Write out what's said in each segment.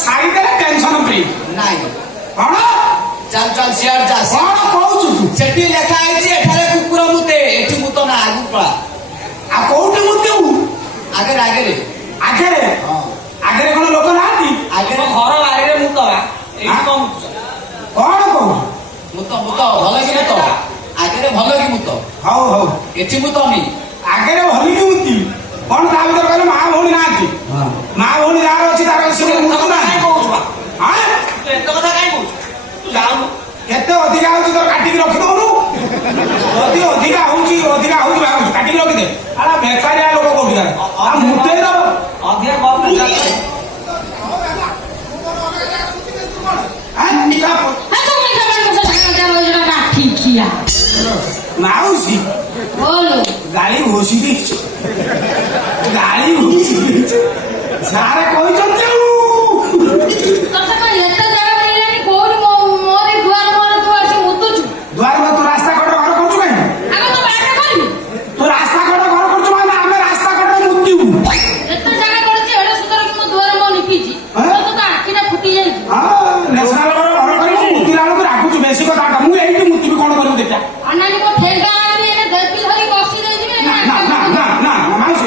ସାଇଡରେ tension free ନାଇଁ କଣ ଚାଲ ଚାଲ ସିଆଡେ ଯା କଣ କହୁଛୁ ତୁ ସେଠି ଲେଖା ହେଇଛି ଏଠାରେ କୁକୁର ମୁତେ ଏଠି ମୁତ ନା ଆଗକୁ ପଳା ଆଉ କୋଉଠି ମୁତିବୁ ଆଗରେ ଆଗରେ ଆଗରେ ଆଗରେ କଣ ଲୋକ ନାହାନ୍ତି ଆଗରେ ଘର ବାରିରେ ମୁତ ଏଇଠି କଣ ମୁତ କଣ କହୁଛୁ ମୁତ ମୁତ ଭଲ କି ମୁତ ଆଗରେ ଭଲ କି ମୁତ ହଉ ହଉ ଏଠି ମୁତନି ଆଗରେ ଭଲିକି ମୁତି କଣ ତା ଭିତରେ କହିଲେ ମା ଭଉଣୀ ନାହାନ୍ତି ମା ଭଉଣୀ ଯାହାର ଅଛି ତାର ସିଏ ମୁତୁ ନାହିଁ ଏତେ କଥା କାଇଁ କହୁଛୁ ତୁ ଯାଉନୁ କେତେ ଅଧିକା ହଉଛି ତୋର କାଟିକି ରଖିଦଉନୁ ଯଦି ଅଧିକା ହଉଛି ଭାବୁଛୁ କାଟିକି ରଖିଦେ ଆରେ ବେକାରିଆ ଲୋକ କୋଉଠି ମୁତେଇ ଦବ ଅଧିକା କମ ମାଉସୀ ଗାଳି ଘୋଷି ଦେଇଛୁ ଗାଳି ଘୋଷି ଦେଇଛୁ ସାରେ କହିଛନ୍ତି ଦୁଆର ତୁ ରାସ୍ତା କଡରେ ଘର କରୁଛୁ କାହିଁ ତୁ ରାସ୍ତା କଡରେ ଘର କରୁଛୁ ମାନେ ଆମେ ରାସ୍ତା କଡରେ ମୁତିବୁ ନ୍ୟାସନାଲ ଘର କରିବୁ ମୁତିଲା ବେଳକୁ ରାଗୁଛୁ ବେଶୀ କଥା ମୁଁ ଏଇଠି ମୁତିବି କଣ କରିବୁ ଦେଖିବା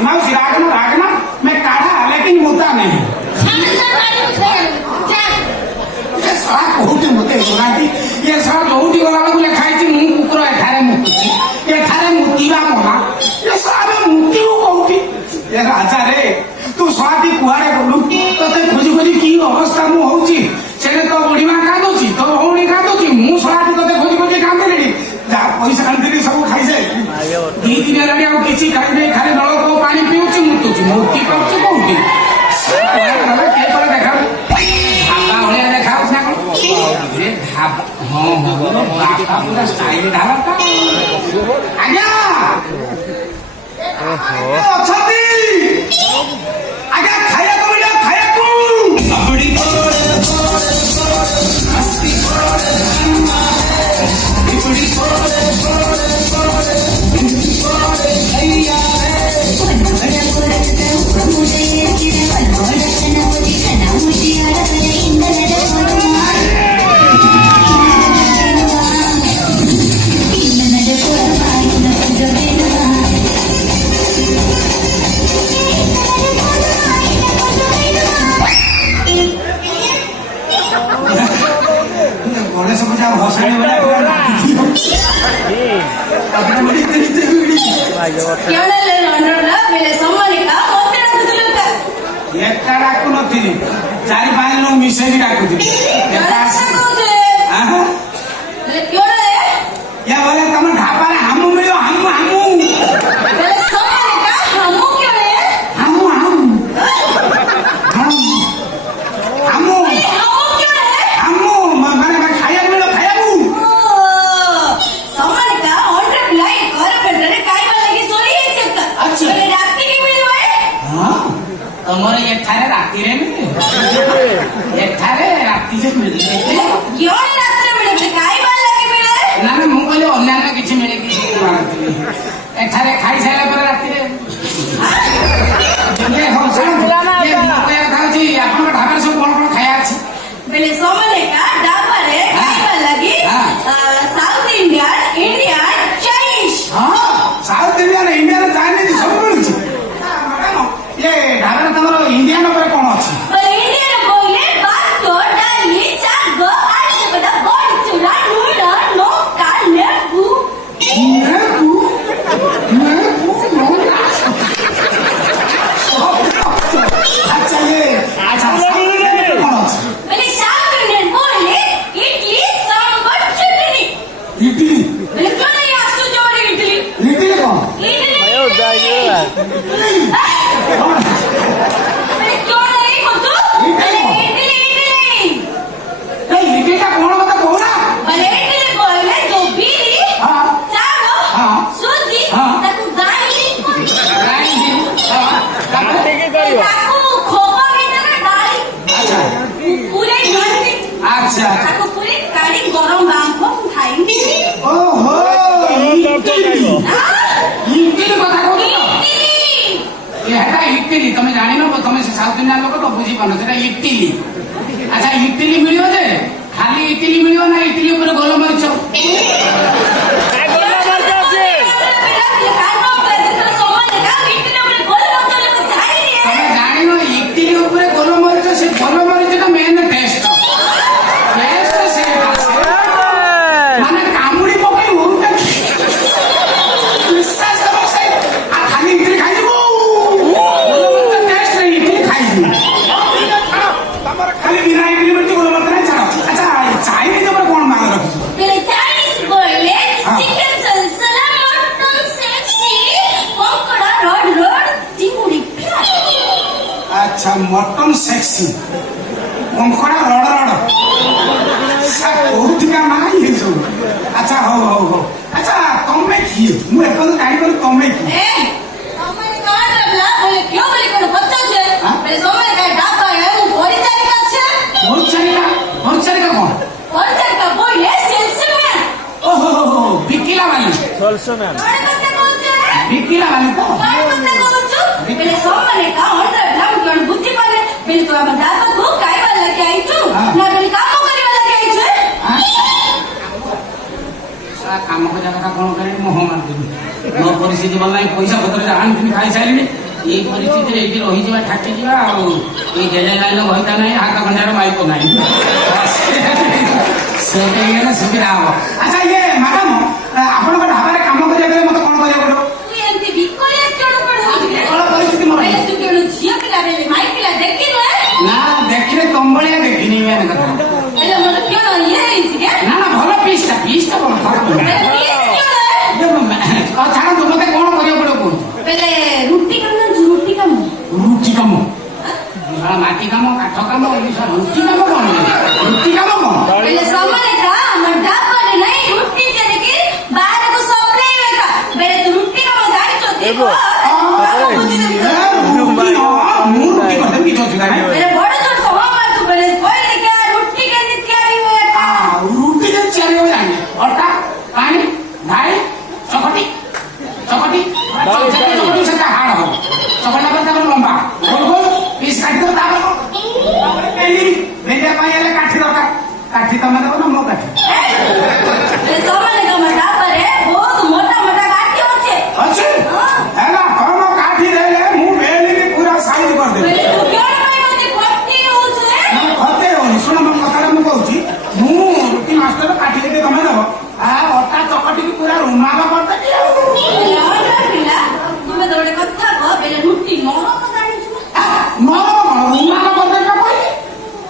माउसी रागना मैं काढ़ा लेकिन मुद्दा नहीं ये सारा कोहुटी मुते सुनाती ये सारा जोहुटी गला को लेखाई मु कुकुर एठारे मुतुची एठारे मुतिबा मना ये सारा मुति कोहुटी ये राजा रे तू स्वाति कुआरे बोलू तते खोजी खोजी की अवस्था मु होउची सेने तो बुढ़ीमा कांदुची तो भौणी कांदुची मु स्वाति तते खोजी खोजी कांदेली जा पैसा कांदेली सब खाई जाए दी दिन हेलानी आ किछि खाई नै खाली नळ को पानी पिउची मुतुची मुति करछु कोउटी के पर देखा ढाबा भलिया देखाउछ ना कोन रे ढाबा हां बापा पूरा स्टाइल ढाबा आज्ञा अछती आज्ञा खाया को मिला खाया को बड़ी मस्ती बड़ी गणेश पूजा भसाणी একটা ডাকু নথিলি চারি পাঁচ লোক মিশাইকি ডাকুଥିଲି বলে ତମ ଢାବାରେ ହାମୁ ମିଳିବ ହାମୁ ହାମୁ ତମର ଏଠାରେ ରାତିରେ ଏଠାରେ ରାତିରେ ମିଳେ ନା ନା ମୁଁ କହିଲି ଅନ୍ୟାନ୍ୟ କିଛି ମିଳେ କି ଏଠାରେ ଖାଇସାରିଲା ପରେ ରାତିରେ କଥା ହଉଛି ଆପଣଙ୍କ ଢାବାରେ ସବୁ କଣ କଣ ଖାଇବା ଅଛି ସାଉଥ ଇଣ୍ଡିଆନ ଇଣ୍ଡିଆନ ଚାଇନିଜ ସବୁ ମିଳୁଛି ଢାବାରେ ତମର ଇଣ୍ଡିଆନ ଉପରେ କଣ ଅଛି ତ ବୁଝିପାରୁନ ସେଟା ଇଟିଲି। ଆଚ୍ଛା ଇଟିଲି ମିଳିବ ଯେ ଖାଲି ଇଟିଲି ମିଳିବ ନା ଇଟିଲି ଉପରେ ଗୋଲମରିଚ? ତମେ ଜାଣିନ ଇଟିଲି ଉପରେ ଗୋଲମରିଚ, ସେ ଗୋଲମରିଚଟା ମେନ୍ ଟେଷ୍ଟ। ମାନେ କାମୁଡି ପକେଇବୁ ବିଶ୍ୱାସ କର ଖାଲି ଇଟିଲି ଖାଇଯିବୁ। ଗୋଲମରିଚ ଟେଷ୍ଟ ଇଟିଲି ଖାଇଯିବୁ। ଖାଲି ବିନା ଇଟିଲି ମିଳୁଛି ଗୋଲମରିଚ ନାହିଁ ଛାଡ଼। ଆଚ୍ଛା ଚାଇନିଜ ଉପରେ କଣ ମାନ ରଖିଛୁ? ଆଚ୍ଛା ମଟନ ସେକ୍ସି, କଙ୍କଡା ରଡ ରଡ କୋଉଠିକା ମା ଇଏ ସବୁ। ଆଚ୍ଛା ହଉ ହଉ ହଉ। ଆଚ୍ଛା ତମେ କିଏ? ମୁଁ ଏପର୍ଯ୍ୟନ୍ତ ଜାଣିପାରୁ ତମେ କିଏ? ପରିଚାରିକା କଣ? ଓହୋ ବିକିଲା ବାଲି, ବିକିଲା ବାଲି ତ କାମ କରିବା କଥା କଣ କରିବି? ମୁହଁ ମାରିଦେବି। ମୋ ପରିସ୍ଥିତି ଭଲ ନାହିଁ, ପଇସା ପତ୍ର ଆଣିଥିଲି ଖାଇସାରିଲିଣି। ଏଇ ପରିସ୍ଥିତିରେ ଏଇଠି ରହିଯିବା ଠାକିଯିବା ଆଉ। ଏଇ ଗେଲେ ଲାଇନ ବହିତା ନାହିଁ, ହାତ ଖଣ୍ଡାର ମାଇକ ନାହିଁ, ସେଇଟା ହେଇଗଲେ ସୁବିଧା ହବ। ଆଚ୍ଛା ଇଏ ମ୍ୟାଡାମ ଆପଣଙ୍କ ଢାବାରେ କାମ କରିବା ବେଳେ ମତେ କଣ କରିବାକୁ ପଡିବ? କଣ ପରିସ୍ଥିତି ମୋର? ନା ଦେଖିଲେ ତମ୍ବଳିଆ ଦେଖିନି ମେନ୍ କଥା। ନା ନା ଭଲ ପିସ୍ଟା ଭଲ ଖରାପ ଛାଡ଼ନ୍ତୁ। ମତେ କଣ କରିବାକୁ ପଡିବ କୁହନ୍ତୁ? ରୁଟି କାମ, ମାଟି କାମ, କାଠ କାମ, ରୁଟି କାମ କଣ? ରୁଟି କାମ କଣ? ମୁଁ ରୁଟି କରିଦେବି, କିଛି ଅସୁବିଧା ନାହିଁ। ରୁଟି ଯଦି ତିଆରି ହବ ଜାଣିନି, ଅଟା ପାଣି ଢାଳି ଚକଟି ସେଟା ହାର୍ଡ ହବ। ଚକଟା ପରେ ତାପରେ ଲମ୍ବା ଗୋଲ ଗୋଲ ପିସ୍ କାଟିଦେବ। ତାପରେ ଭେଣ୍ଡିଆ ପାଇଁ ହେଲେ କାଠି ଦରକାର। କାଠି ତମେ ଦେବ ନା ମୋ କାଠି? ଅଛି ହେଲା। କଣ କାଠି ଦେଲେ ମୁଁ ବେଲିକି ପୁରା ସାଇଜ କରିଦେବି। ଖତେ ହଉନି। ଶୁଣ ମୋ କଥାଟା ମୁଁ କହୁଛି। ମୁଁ ରୁଟି ମାଷ୍ଟର କାଠି ଦେଇ ତମେ ଦେବ, ଅଟା ଚକଟିକି ପୁରା ରୁମାଲ କରିଦେବି। ନରମ କଣ ରୁମାଲ କରିଦେବି ନା କହିଲି?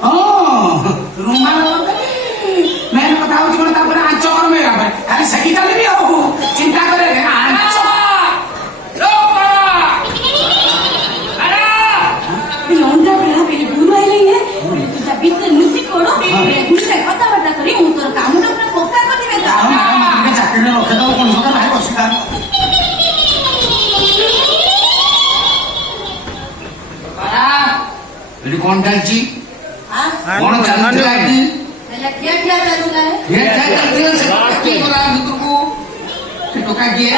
ହଁ ରୁମାଲ କରିଦେବି। ମେନ୍ କଥା ହଉଛି କଣ? ତାପରେ ଆଞ୍ଚ କମେଇବା ପାଇଁ ଖାଲି ସେକି ଚାଲିବି ଆଉ ଚିନ୍ତା କରେ ଆଞ୍ଚ ଚାକିରିରେ ରଖେଦବ କଣ ସକା ଭାଇ ଅସୁବିଧା। ଏଠି କଣ ଚାଲିଛି? କଣ ଚାଲୁଥିଲା ଏଠି? ଭିତରକୁ ସେ ଟୋକା କିଏ?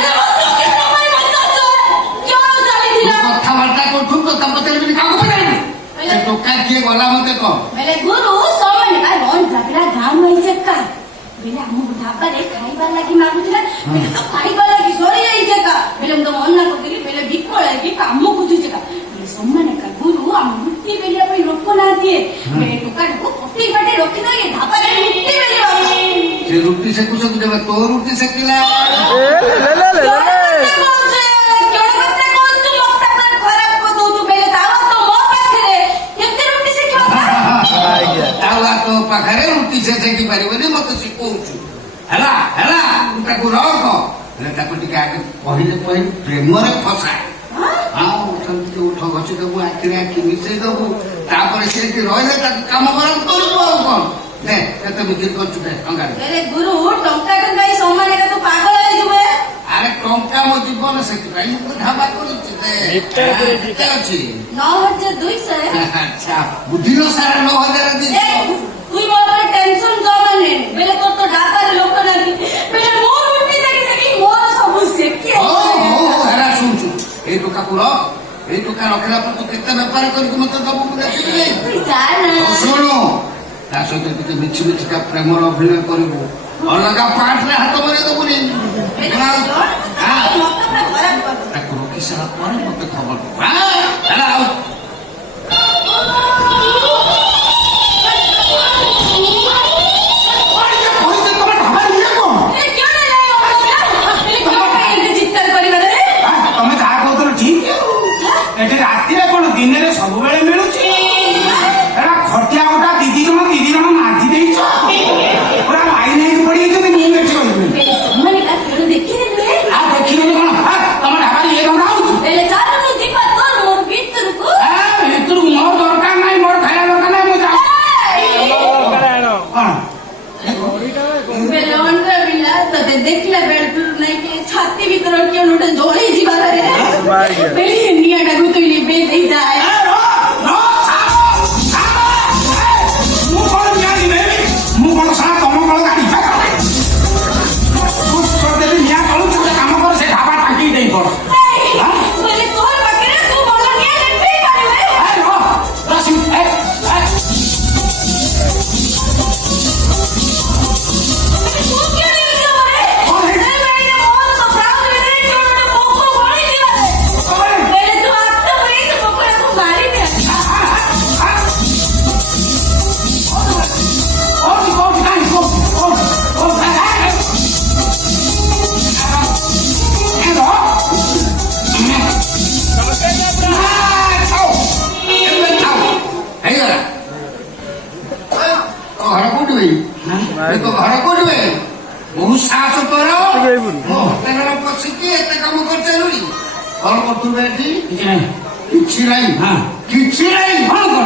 କଥାବାର୍ତ୍ତା କରୁଛୁ କଥା ପଚାରିବିନି, କାହାକୁ ପଚାରିବି? ସେ ଟୋକା କିଏ ଗଲା ମତେ କହ। ଢାବାରେ ଖାଇବା ଲାଗି ମାଗୁଥିଲା, ଖାଇବା ଲାଗି ସରିଯାଇଛି ଏକା ବେଲେ ମୁଁ ତ ମନା କରିଦେଲି। ବେଲେ ବିକଳ ହେଇକି କାମ ଖୋଜୁଛି ଏକା। ସମାନ ଏକା ଗୁରୁ ଆମ ରୁଟି ବେଲିବା ପାଇଁ ଲୋକ ନାହାନ୍ତି। ବେଲେ ଟୋକାଟାକୁ ପଟି ପାଟି ରଖିଦେଇ ଢାବାରେ ରୁଟି ବେଲିବା। ସେ ରୁଟି ସେକୁ ସେକୁ ଦେବେ, ତୋ ରୁଟି ସେକିଲା ତୋ ପାଖରେ ରୁଟି ସେ ସେକି ପାରିବନି, ମତେ ଶିଖଉଛୁ। ହେଲା ହେଲା ତାକୁ ରଖ। ତାକୁ ଟିକେ ଆଗେ କହିଲେ ପ୍ରେମରେ ଫସା। ସେମିତି ଉଠ ଘଷି ଦେବୁ, ଆଖିରେ ଆଖି ମିଶେଇ ଦେବୁ। ତାପରେ ସେଠି ରହିଲେ ତାକୁ କାମ ବରାଦ କରିବୁ। ଆଉ କଣ ଦେ କେତେ ବିକ୍ରି କରୁଛୁ ଦେ ଟଙ୍କା। ଗୁରୁ ଟଙ୍କା ପାଇଁ ସମାନ ଏକା ତୁ ପାଗଳ ହେଇଯିବୁ। ଆରେ ଟଙ୍କା ମୋ ଜୀବନ, ସେଥିପାଇଁ ମୁଁ ଢାବା କରୁଛି। କେତେ ଅଛି? 9,200। ଆଚ୍ଛା ବୁଦ୍ଧିର ସାରା 9,200। তুই ମୋ ଉପରେ ଟେନସନ ଜମା ନେ। ବେଲେ ତୋର ତ ଢାବାରେ ଲୋକ ନାହାନ୍ତି। ବେଲେ ମୋ ରୁଟି ସେକି ମୋର ସବୁ ସେକି। ହେଲା ଶୁଣୁ ଏଇ ଟୋକାକୁ ରଖ। ଏଇ ଟଙ୍କା ରଖିଲା ପରେ ତୁ କେତେ ବେପାର କରିକି ମତେ ଦବୁ ମୁଁ ଦେଖିବି। তুই যা না ଶୁଣୁ ତା ସହିତ ଟିକେ ମିଛି ମିଛିକା ପ୍ରେମର ଅଭିନୟ କରିବୁ ଅଲଗା ପାର୍ଟରେ ହାତ ମରେଇ ଦବୁନି। মতো পুরা খরাপ কর ତାକୁ ରୋକି ସାରିଲା ପରେ ମତେ ଖବର ଦବୁ। ହେଲା ଆଉ କହିତେ ତମେ ଢାବାରେ ଇଏ କଣ? এ কেন নাই অবস্থা এ কোন এতে চিৎকার করিবা রে ତମେ ଯାହା କହୁଥିଲ ଠିକ ଏଠି ରାତିରେ କଣ ଦିନରେ ସବୁବେଳେ ମିଳୁଛି ଏଟା ଖଟିଆ ଗୋଟା ଦିଦି ଜଣ ମାଝି ଦେଇଛ ପୁରା ଲାଇନ ହେଇକି ପଡିଯାଇଛନ୍ତି ମୁଁ ଏଠି ରହିବି বেলে সম্মানে কা কেন দেখি রে ଆଉ ଦେଖିବନି କଣ ତମ ଢାବାରେ ଇଏ ଧନ୍ଦା ହଉଛି বেলে চাল মু ଯିବା তোর মোর ভিতরକୁ ଭିତରକୁ ମୋର ଦରକାର ନାହିଁ ମୋର ଖାଇବା ଦରକାର ନାହିଁ ମୁଁ ଯାଉଛି କଣ বেলে অন্ধ্র বিলা তোতে দেখলে বেড় নাই কে ছাতি ভিতর কেউ লোটে জড়ি ଯିବା রে বেলে নিয়াটা গুতুইলি বে দেই যায় ମୁଁ କଣ ନିଆଁ ନେବି ମୁଁ କଣ ସାରା ତମ କଳ ଗାଡି ଦେବି ନିଆଁ କଳୁ ତୁ ଗୋଟେ କାମ କର ସେ ଢାବା ଟାଙ୍କି ଦେଇ ପଡ বেলে তোর পাখরে তু বল নিয়ে দেখবি পারিবে তু কেন নিয়ে যাবে রে বেলে মোর তো প্রাণ রে তোর পোকো বলি দিবা রে বেলে তু আত্ম হই তো পোকো কো মারি দে ହେଇଗଲା ଘର କୋଉଠି ଭାଇ ଘର କୋଉଠି ଭାଇ ବହୁତ ସାହସ କର ମୋ ହୋଟେଲରେ ପଶିକି ଏତେ କାମ କରିଚାଲୁଣି କଣ କରୁଥିଲୁ ଏଠି କିଛି ନାହିଁ କିଛି ନାହିଁ ହଁ। କିଛି ନାହିଁ କଣ କର